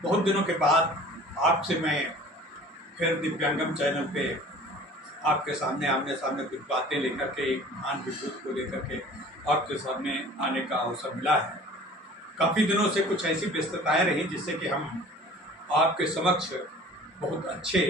बहुत दिनों के बाद आपसे मैं फिर दिव्यांगम चैनल पे आपके सामने आमने सामने कुछ बातें लेकर के एक महान विभूत को लेकर के आपके सामने आने का अवसर मिला है। काफ़ी दिनों से कुछ ऐसी व्यस्तताएं रही जिससे कि हम आपके समक्ष बहुत अच्छे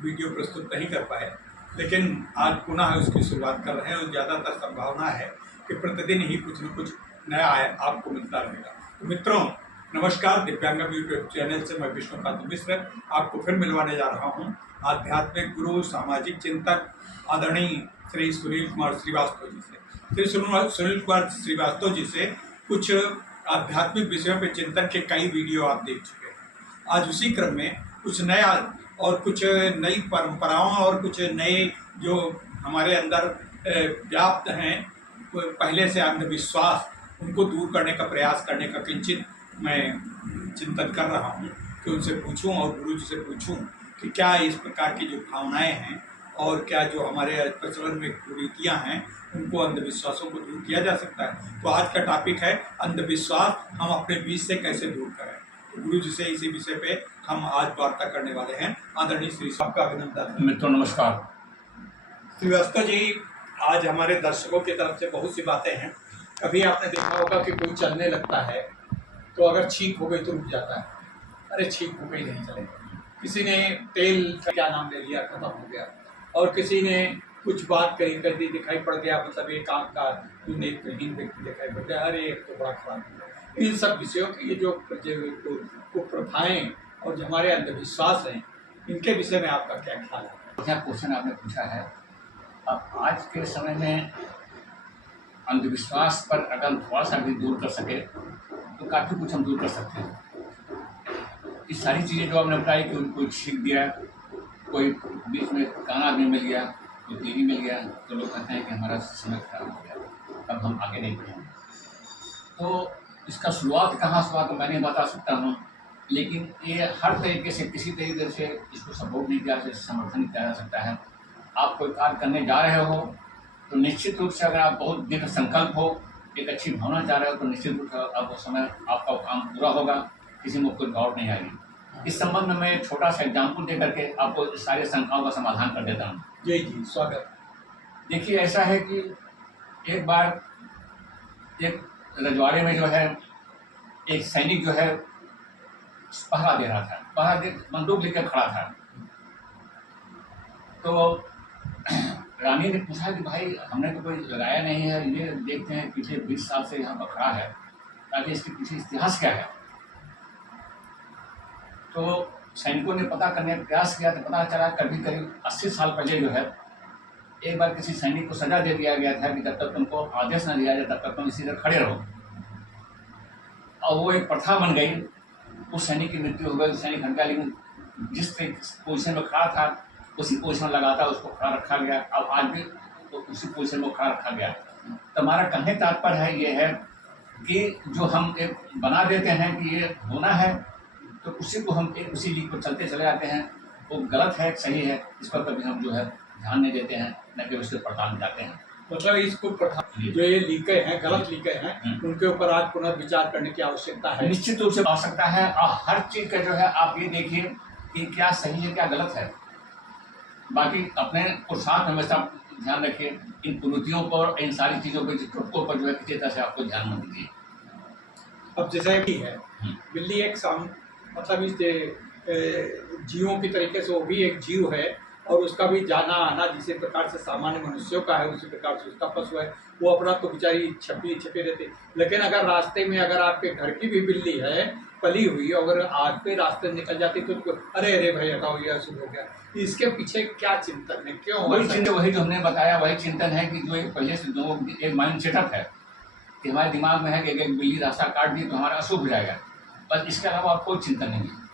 वीडियो प्रस्तुत नहीं कर पाए, लेकिन आज पुनः उसकी शुरुआत कर रहे हैं और ज़्यादातर संभावना है कि प्रतिदिन ही कुछ न कुछ नया आपको मिलता रहेगा। तो मित्रों नमस्कार, दिव्यांगम यूट्यूब चैनल से मैं विष्णुकांत मिश्र आपको फिर मिलवाने जा रहा हूं आध्यात्मिक गुरु, सामाजिक चिंतक आदरणीय श्री सुनील कुमार श्रीवास्तव जी से। श्री सुनील कुमार श्रीवास्तव जी से कुछ आध्यात्मिक विषयों पर चिंतन के कई वीडियो आप देख चुके हैं। आज उसी क्रम में कुछ नया और कुछ नई परंपराओं और कुछ नए जो हमारे अंदर व्याप्त हैं पहले से अंधविश्वास, उनको दूर करने का प्रयास करने का किंचित मैं चिंतन कर रहा हूँ कि उनसे पूछूं और गुरु जी से पूछूं कि क्या इस प्रकार की जो भावनाएं हैं और क्या जो हमारे प्रचलन में कुरीतियाँ हैं उनको, अंधविश्वासों को दूर किया जा सकता है। तो आज का टॉपिक है अंधविश्वास हम अपने बीच से कैसे दूर करें। तो गुरु जी से इसी विषय पे हम आज वार्ता करने वाले हैं। आदरणीय श्री साहब का अभिनंदन। मित्रों नमस्कार। श्रीवास्तव जी, आज हमारे दर्शकों की तरफ से बहुत सी बातें हैं। कभी आपने देखा होगा कि कोई चलने लगता है तो अगर छींक हो गई तो रुक जाता है, अरे छींक हो गई नहीं चलेगा। किसी ने तेल का क्या नाम ले लिया, खत्म हो गया। और किसी ने कुछ बात कही, कभी दिखाई पड़ गया, मतलब एक आँख का नेत्रहीन व्यक्ति दिखाई पड़ गया, अरे एक तो बड़ा खराब हो गया। इन सब विषयों की ये जो प्रथाएं और जो हमारे अंधविश्वास हैं, इनके विषय में आपका क्या ख्याल है? क्या क्वेश्चन आपने पूछा है। अब आज के समय में अंधविश्वास पर अगर थोड़ा सा भी दूर कर सके तो काफ़ी कुछ हम दूर कर सकते हैं। ये सारी चीज़ें जो आपने बताई कि कोई छींक दिया, कोई बीच में कान आदमी मिल गया, कोई टीवी मिल गया, तो लोग कहते हैं कि हमारा समय खराब हो गया, अब हम आगे नहीं बढ़ेंगे। तो इसका शुरुआत कहाँ से हुआ तो मैं नहीं बता सकता हूँ, लेकिन ये हर तरीके से किसी तरीके से इसको सपोर्ट नहीं किया जा सकता, समर्थन नहीं किया जा सकता है। आप कोई कार्य करने जा रहे हो तो निश्चित रूप से अगर आप बहुत दृढ़ संकल्प हो, एक अच्छी भावना चाह रहे हो, तो निश्चित रूप से आप उस समय आपका काम पूरा होगा, किसी में कोई डाउट नहीं आएगी। इस संबंध में मैं छोटा सा एग्जाम्पल दे करके आपको सारे शंकाओं का समाधान कर देता हूँ। जी जी, स्वागत। देखिए, ऐसा है कि एक बार एक रजवाड़े में जो है एक सैनिक जो है पहरा दे रहा था, पहरा दे बंदूक लेकर खड़ा था। तो रानी ने पूछा कि भाई हमने तो कोई लगाया नहीं है, ये देखते हैं पिछले 20 साल से यहाँ पर खड़ा है, ताकि इसके पीछे इतिहास क्या है। तो सैनिकों ने पता करने का प्रयास किया तो पता चला करीब करीब 80 साल पहले जो है एक बार किसी सैनिक को सजा दे दिया गया था कि जब तक तुमको आदेश न दिया जाए तब तक तुम इसी तरह खड़े रहो। और वो एक प्रथा बन गई, उस सैनिक की मृत्यु हो गई, सैनिक हट गया, लेकिन जिस पोजीशन में खड़ा था उसी पोजीशन में लगातार उसको खड़ा रखा गया। अब आज भी तो उसी पोजीशन में खड़ा रखा गया। तो हमारा कहने का तात्पर्य है ये है कि जो हम एक बना देते हैं कि ये होना है, तो उसी को हम एक उसी लीक पर चलते चले जाते हैं। वो गलत है सही है, इस पर कभी हम जो है ध्यान नहीं देते हैं, न कि उसके पड़ताल में जाते हैं। मतलब इसको जो ये लीके हैं, गलत लीके हैं, उनके ऊपर आज पुनर्विचार करने की आवश्यकता है। निश्चित रूप से आ सकता है। और हर चीज़ का जो है आप ये देखिए कि क्या सही है क्या गलत है। बाकी अपने पुरुषार्थ में हमेशा ध्यान रखिए, इन कुरीतियों पर, इन सारी चीज़ों पर, टुटकों पर जो है किसी तरह से आपको ध्यान मत दीजिए। अब जैसे भी है बिल्ली एक मतलब इस जीवों की तरीके से वो भी एक जीव है और उसका भी जाना आना जिस प्रकार से सामान्य मनुष्यों का है उसी प्रकार से उसका पशु है। वो अपना तो बेचारी छपी रहती, लेकिन अगर रास्ते में अगर आपके घर की भी बिल्ली है पली हुई, अगर आग पे रास्ते निकल जाती तो अरे अरे भाई हटाओ, यह शुरू हो गया। इसके पीछे क्या चिंतन है, क्यों? वही जो हमने बताया वही चिंतन है कि जो एक पहले से जो एक माइंड सेटअप है कि हमारे दिमाग में है कि एक बिल्ली रास्ता काट दी तो हमारा अशुभ हो जाएगा, बस इसके अलावा और कोई चिंतन नहीं है।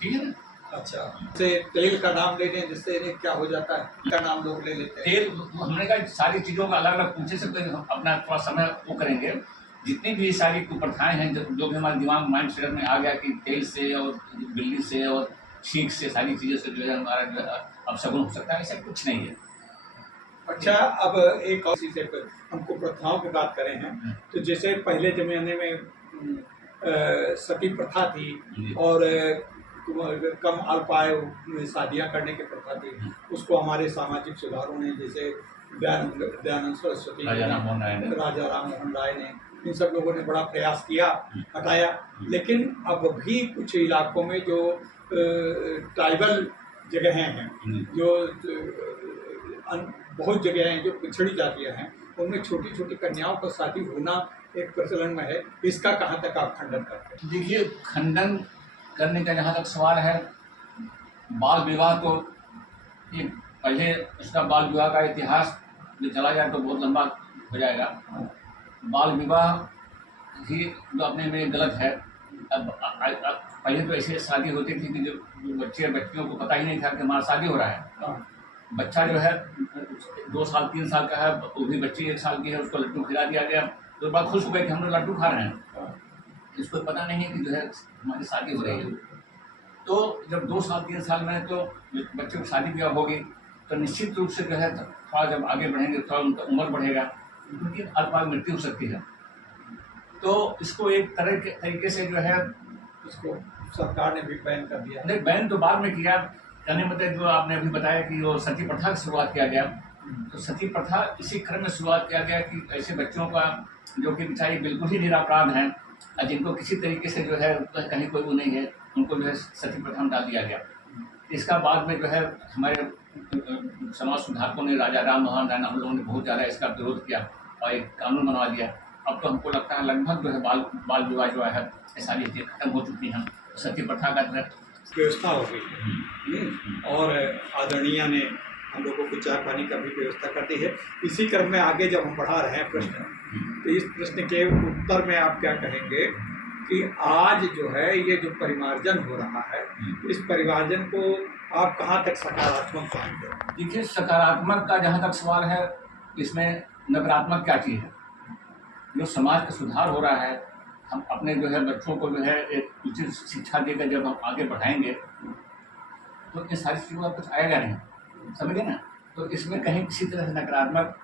ठीक है ना? अच्छा, से तेल का नाम ले लें जिससे इन्हें क्या हो जाता है, का नाम लोग ले लेते हैं। तेल हमने कहा सारी चीज़ों का अलग अलग पूछे सकते हैं, अपना थोड़ा समय वो करेंगे। जितनी भी सारी कुप्रथाएं हैं जो भी हमारे दिमाग माइंड सेटअप में आ गया कि तेल से और बिल्ली से और छींक से, सारी चीज़ों से जो है हमारा जो है अपशगुन हो सकता है, ऐसा कुछ नहीं है। अच्छा, अब एक और चीज़ हमको प्रथाओं की बात करें हैं तो जैसे पहले ज़माने में सती प्रथा थी जी। और कम अल्पायु शादियां करने की प्रथा थी, उसको हमारे सामाजिक सुधारों ने जैसे दयानंद सरस्वती राजा राम मोहन राय ने, राजा राम मोहन राय ने, इन सब लोगों ने बड़ा प्रयास किया, हटाया। लेकिन अब भी कुछ इलाकों में जो ट्राइबल जगहें हैं, जो बहुत जगह हैं जो पिछड़ी जातियां हैं, उनमें छोटी छोटी कन्याओं का शादी होना एक प्रचलन में है। इसका कहाँ तक आप खंडन करते हैं? देखिए, खंडन करने का जहाँ तक सवाल है, बाल विवाह तो ये पहले उसका बाल विवाह का इतिहास में चला जाए तो बहुत लंबा हो जाएगा। बाल विवाह ही जो अपने में गलत है। अब पहले तो ऐसे शादी होती थी कि जो बच्चे बच्चियों को पता ही नहीं था कि हमारा शादी हो रहा है। बच्चा जो है 2 साल 3 साल का है, वो भी बच्ची 1 साल की है, उसको लड्डू खिला दिया गया तो बड़ा खुश हो गए कि हम लोग लड्डू खा रहे हैं। इसको पता नहीं है कि जो है हमारी शादी हो रही है। तो जब 2 साल 3 साल में तो बच्चे को शादी ब्याह होगी तो निश्चित रूप से जो है थोड़ा जब आगे बढ़ेंगे थोड़ा उनका उम्र बढ़ेगा, उनकी अल्पायु मृत्यु हो सकती है। तो इसको एक तरह के तरीके से जो है इसको सरकार ने भी बैन कर दिया। नहीं, बैन तो बाद में किया। कहने मतलब जो आपने अभी बताया कि वो सती प्रथा की शुरुआत किया गया, तो सती प्रथा इसी क्रम में शुरुआत किया गया कि ऐसे बच्चों का जो कि बेचारी बिल्कुल ही निरापराध हैं और जिनको किसी तरीके से जो है कहीं कोई वो नहीं है, उनको जो है सती प्रथा में डाल दिया गया। इसका बाद में जो है हमारे समाज सुधारकों ने, राजा राम मोहन राय, हम लोगों ने बहुत ज़्यादा इसका विरोध किया और एक कानून बनवा दिया। अब तो हमको लगता है लगभग जो है बाल विवाह जो है सारी चीज़ें खत्म हो चुकी हैं, सती प्रथा का जो है व्यवस्था हो गई और आदरणीय ने हम लोगों को चाय पानी का भी व्यवस्था कर दी है। इसी क्रम में आगे जब हम बढ़ा रहे हैं प्रश्न, तो इस प्रश्न के उत्तर में आप क्या कहेंगे कि आज जो है ये जो परिमार्जन हो रहा है, इस परिमार्जन को आप कहाँ तक सकारात्मक पाएंगे? देखिए, सकारात्मक का जहाँ तक सवाल है, इसमें नकारात्मक क्या चीज़ है? जो समाज का सुधार हो रहा है, हम अपने जो है बच्चों को जो है एक उचित शिक्षा देकर जब हम आगे बढ़ाएंगे तो ये सारी चीज़ों का कुछ आएगा नहीं, समझे ना? तो इसमें कहीं किसी तरह से नकारात्मक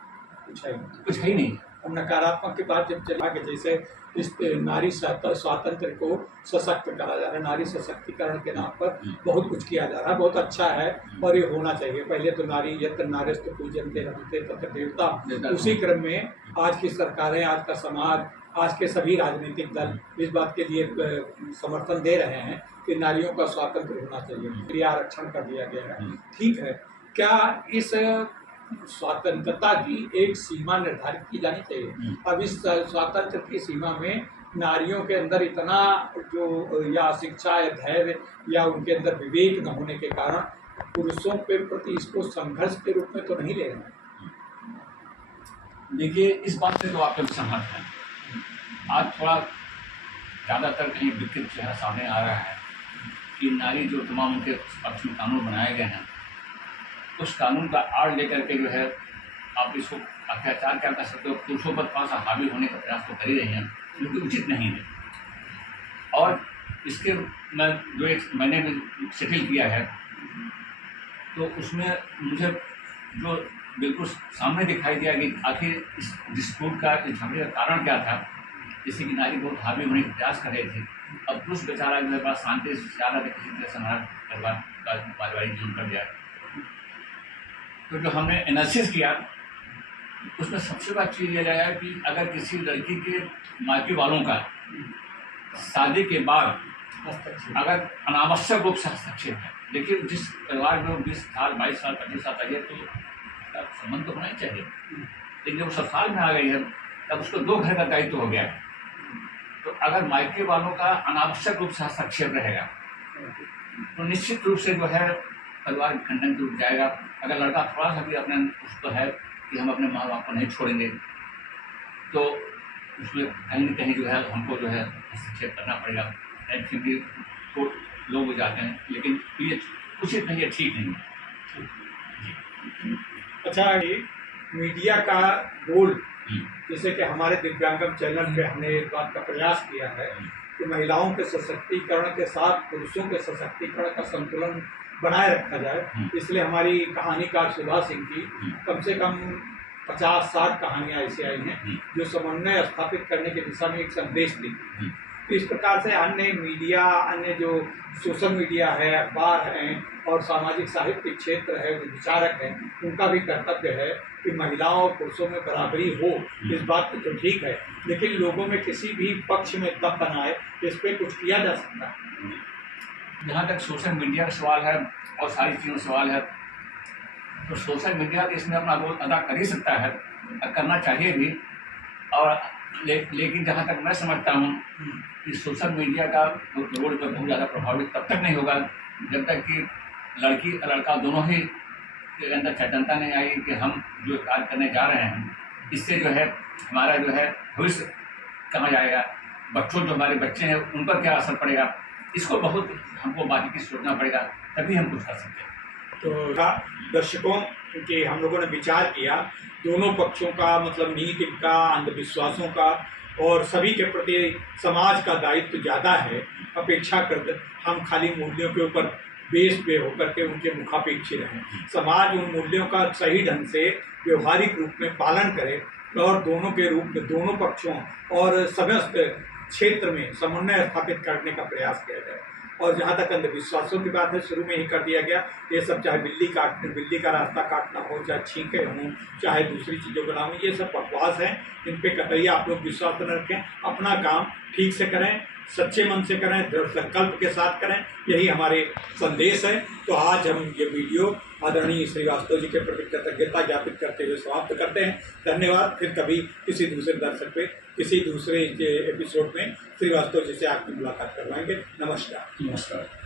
कुछ है ही नहीं। अब नकारात्मक की बात जब चला कि जैसे इस नारी स्वातंत्र को सशक्त करा जा रहा है, नारी सशक्तिकरण के नाम पर बहुत कुछ किया जा रहा है, बहुत अच्छा है और ये होना चाहिए। पहले तो नारी यत्र नारीस्तु पूज्यन्ते रमन्ते तत्र देवता, उसी क्रम में आज की सरकारें, आज का समाज, आज के सभी राजनीतिक दल इस बात के लिए समर्थन दे रहे हैं कि नारियों का स्वातंत्र होना चाहिए, प्रिय आरक्षण कर दिया गया है। ठीक है, क्या इस स्वतंत्रता की एक सीमा निर्धारित की जानी चाहिए? अब इस स्वातंत्र की सीमा में नारियों के अंदर इतना जो या शिक्षा या धैर्य या उनके अंदर विवेक न होने के कारण पुरुषों के प्रति इसको संघर्ष के रूप में तो नहीं ले रहे हैं। देखिए, इस बात से तो आप लोग सहमत हैं। आज थोड़ा ज़्यादातर कहीं विकृत चेहरा सामने आ रहा है कि नारी जो तमाम उनके पक्ष में कानून बनाए गए हैं, उस कानून का आड़ लेकर के जो है आप इसको अत्याचार क्या कर सकते हो, पुरुषों पर थोड़ा सा हावी होने का प्रयास तो कर ही रही हैं, जो कि उचित नहीं है। और इसके मैं जो एक मैंने भी सेटल किया है, तो उसमें मुझे जो बिल्कुल सामने दिखाई दिया कि आखिर इस डिस्प्यूट का, इस झगड़े का कारण क्या था। जैसे कि नारी बहुत हावी होने का प्रयास कर रहे थे, अब पुरुष बेचारा जो है बड़ा शांति से चाह रहा था किसी तरह से हमारा परिवार का पारिवारिक जीवन कर जाए। तो जो हमने एनालिसिस किया, उसमें सबसे बड़ा चीज़ ये लगा कि अगर किसी लड़की के मायके वालों का शादी के बाद अगर अनावश्यक रूप से हस्तक्षेप है, देखिए जिस परिवार में 20 साल 22 साल 25 साल रही है तो संबंध तो होना ही चाहिए, लेकिन जब ससुराल में आ गई है तब उसको 2 घर का दायित्व हो गया है। तो अगर मायके वालों का अनावश्यक रूप से हस्तक्षेप रहेगा तो निश्चित रूप से जो है परिवार खंडन टूट जाएगा। अगर लड़का थोड़ा सा भी अपने उसको है कि हम अपने माँ बाप को नहीं छोड़ेंगे, तो उसमें कहीं न कहीं जो है हमको जो है हस्तक्षेप करना पड़ेगा। क्योंकि तो लोग हो जाते हैं, लेकिन ये उचित नहीं है, ठीक नहीं है। अच्छा, मीडिया का रोल, जैसे कि हमारे दिव्यांगम चैनल पे हमने एक बात का प्रयास किया है कि महिलाओं के सशक्तिकरण के साथ पुरुषों के सशक्तिकरण का संतुलन बनाए रखा जाए। इसलिए हमारी कहानीकार सुधा सिंह की कम से कम 50-60 कहानियाँ ऐसी आई हैं जो समन्वय स्थापित करने की दिशा में एक संदेश दी। तो इस प्रकार से अन्य मीडिया, अन्य जो सोशल मीडिया है, अखबार हैं और सामाजिक साहित्यिक क्षेत्र है, जो विचारक हैं, उनका भी कर्तव्य है कि महिलाओं और पुरुषों में बराबरी हो। इस बात की तो ठीक है, लेकिन लोगों में किसी भी पक्ष में दब बनाए, इस पर कुछ किया जा सकता है। जहाँ तक सोशल मीडिया का सवाल है और सारी चीज़ों का सवाल है, तो सोशल मीडिया तो इसमें अपना रोल अदा कर ही सकता है, करना चाहिए भी। और लेकिन जहाँ तक मैं समझता हूँ कि सोशल मीडिया का रोल पर बहुत ज़्यादा प्रभावित तब तक नहीं होगा जब तक कि लड़की और लड़का दोनों ही के अंदर चेतनता नहीं आई कि हम जो कार्य करने जा रहे हैं, इससे जो है हमारा जो है भविष्य कहाँ जाएगा, बच्चों जो हमारे बच्चे हैं उन पर क्या असर पड़ेगा, इसको बहुत हमको बारीकी से सोचना पड़ेगा, तभी हम कुछ कर सकते हैं। तो दर्शकों के हम लोगों ने विचार किया दोनों पक्षों का, मतलब नीति का, अंधविश्वासों का और सभी के प्रति समाज का दायित्व ज़्यादा है अपेक्षाकृत हम खाली मूल्यों के ऊपर बेस पे होकर के उनके मुखापेक्षी रहें। समाज उन मूल्यों का सही ढंग से व्यवहारिक रूप में पालन करे और दोनों के रूप में दोनों पक्षों और समस्त क्षेत्र में समन्वय स्थापित करने का प्रयास किया जाए। और जहाँ तक अंधविश्वासों की बात है, शुरू में ही कर दिया गया, ये सब चाहे बिल्ली का रास्ता काटना हो, चाहे छींके हों, चाहे दूसरी चीज़ों का नाम हो, ये सब बकवास हैं। इन पे कतई आप लोग विश्वास न रखें, अपना काम ठीक से करें, सच्चे मन से करें, दृढ़ संकल्प के साथ करें, यही हमारे संदेश है। तो आज हम ये वीडियो आदरणीय श्रीवास्तव जी के प्रति कृतज्ञता ज्ञापित करते हुए समाप्त करते हैं। धन्यवाद। फिर कभी किसी दूसरे दर्शक पे, किसी दूसरे एपिसोड में श्रीवास्तव जी से आपकी मुलाकात करवाएंगे। नमस्कार। नमस्कार।